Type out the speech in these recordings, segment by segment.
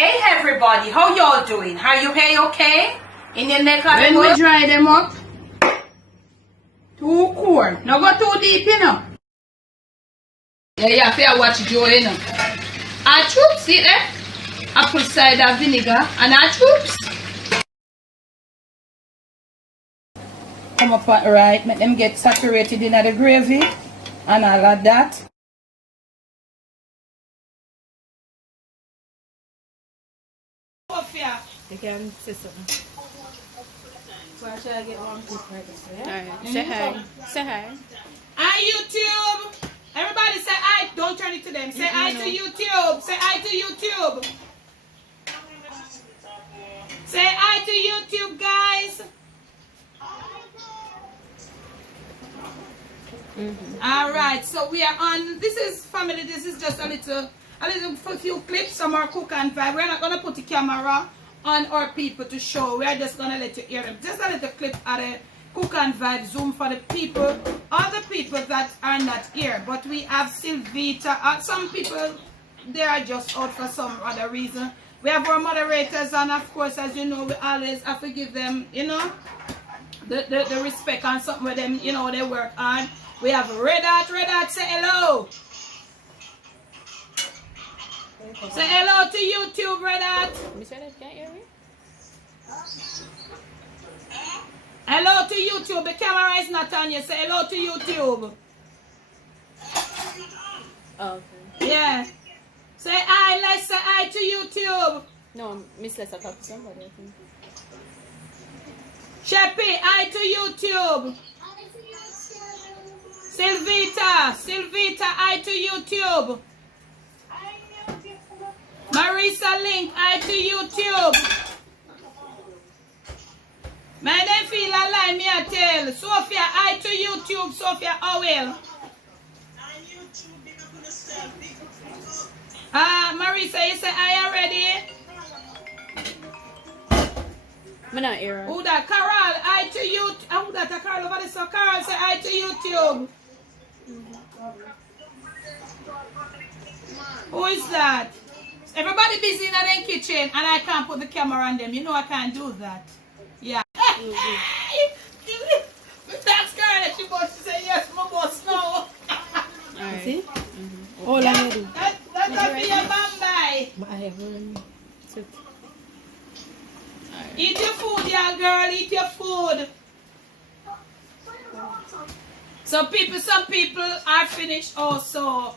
Hey everybody, how y'all doing? Are you okay? In your neck of When we dry them up, too cold. No go too deep, you know. Yeah, fair watch Joe, you know. Our troops, see there? Apple cider vinegar and our troops. Come up right, make them get saturated in the gravy and all of that. You can say something. So should I get one clip right there? Alright, say hi. Say hi. Hi YouTube! Everybody say hi. Don't turn it to them. Say hi to YouTube. Say hi to YouTube. Say hi to YouTube, guys. All right, so we are on. This is family. This is just a little few clips. Some are cook and vibe. We're not gonna put the camera on our people to show. We are just gonna let you hear them. Just a little clip at a cook and vibe Zoom for the people, all the people that are not here. But we have Sylvita. Some people they are just out for some other reason. We have our moderators, and of course, as you know, we always have to give them, you know, the respect and something with them, you know, they work on. We have Red Hat, say hello. Say hello to YouTube, Red Hat. Miss Renette, can't hear me? Hello to YouTube. The camera is not on you. Say hello to YouTube. Oh, okay. Yeah. Say hi, let's say hi to YouTube. No, Miss Lessa talk to somebody, I think. Sheppy, hi to YouTube. Sylvita, hi to YouTube. Marisa Link, hi to YouTube. My name feel alive, me I tell. Sophia, hi to YouTube. Sophia Owell. Marisa, you say hi already? I'm not here. Who that? Carol, hi to YouTube. Who that? Carol over there. So Carol say hi to YouTube. Who is that? Everybody busy in their kitchen and I can't put the camera on them. You know I can't do that. Yeah. That's Scarlett. She wants to say yes, my boss. No. Alright. See? All I do. That's a be a Bombay. I have one. Sweet. Eat your food, yeah, girl. Eat your food. So some people are finished also.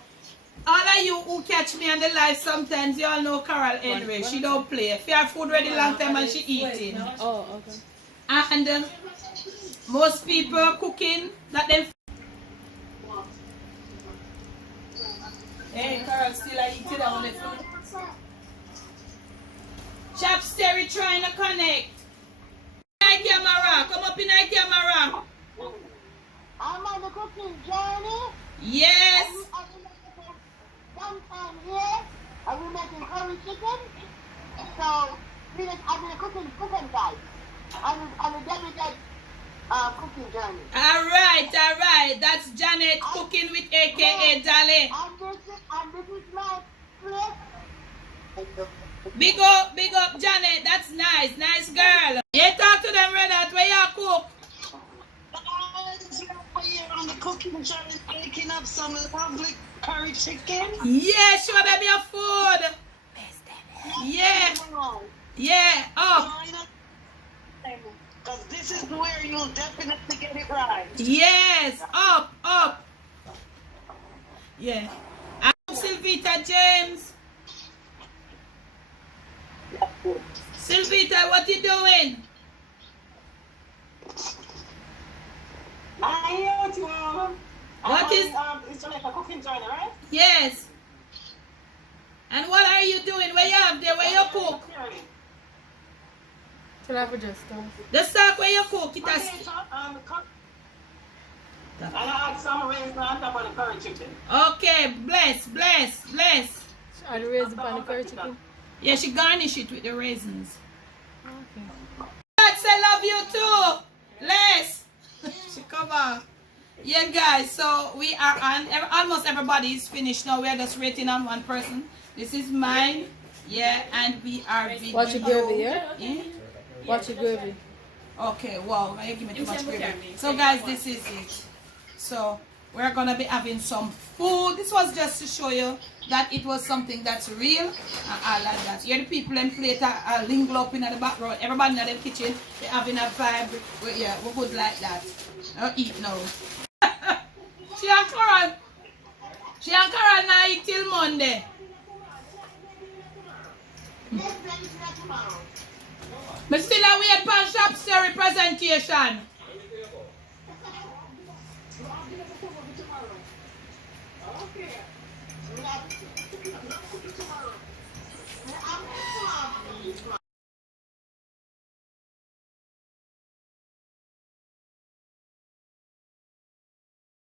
All of you who catch me on the live sometimes, you all know Carol anyway. She don't play. If you have food ready long time and she eating. Oh, okay. And most people cooking that them. Hey, Carol still eating that one. Chapsterry trying to connect. Night camera, come up in night camera. I'm on the cooking journey. Yes. Sometime here, are we making curry chicken? So, I'm in a cooking guide. On a dedicated cooking journey. All right. That's Janet cooking with AKA Dale. And this is my plate. Big up, Janet. That's nice. Nice girl. You talk to them, Red Hat, where you cook? Here on the cooking journey, making up some lovely curry chicken. Yeah, show them your food. Yeah. Yeah, up. Because this is where you'll definitely get it right. Yes, up. Yeah. I'm Sylvita James. Sylvita, what you doing? I hear what you want. What is? It's like a cooking journey, right? Yes. And what are you doing? Where you have there? Where you cook? Shall I just The stock where you cook. It has... And I add some raisins on top of the curry chicken. Okay, bless. Are the raisins on the curry chicken? Yeah, she garnish it with the raisins. Okay. God say love you too. Les. She come on. Yeah, guys, so we are on. Almost everybody is finished now. We are just rating on one person. This is mine. Yeah, and we are video. Watch your gravy, yeah? Eh? Watch your gravy. Okay, wow, you give me too much gravy. So guys, this is it. So we're gonna be having some food. This was just to show you that it was something that's real and all like that. Here the people in plate are lingle up in the back road. Everybody in the kitchen, they having a vibe. Yeah, we good like that. I'll eat now. She and Carol now eat till Monday. Next day is not tomorrow. But still I wait for shop representation.